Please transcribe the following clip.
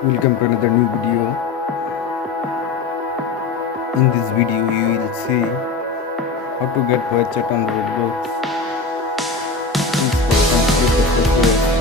Welcome to another new video. In this video you will see how to get voice chat on Roblox. Please complete the process.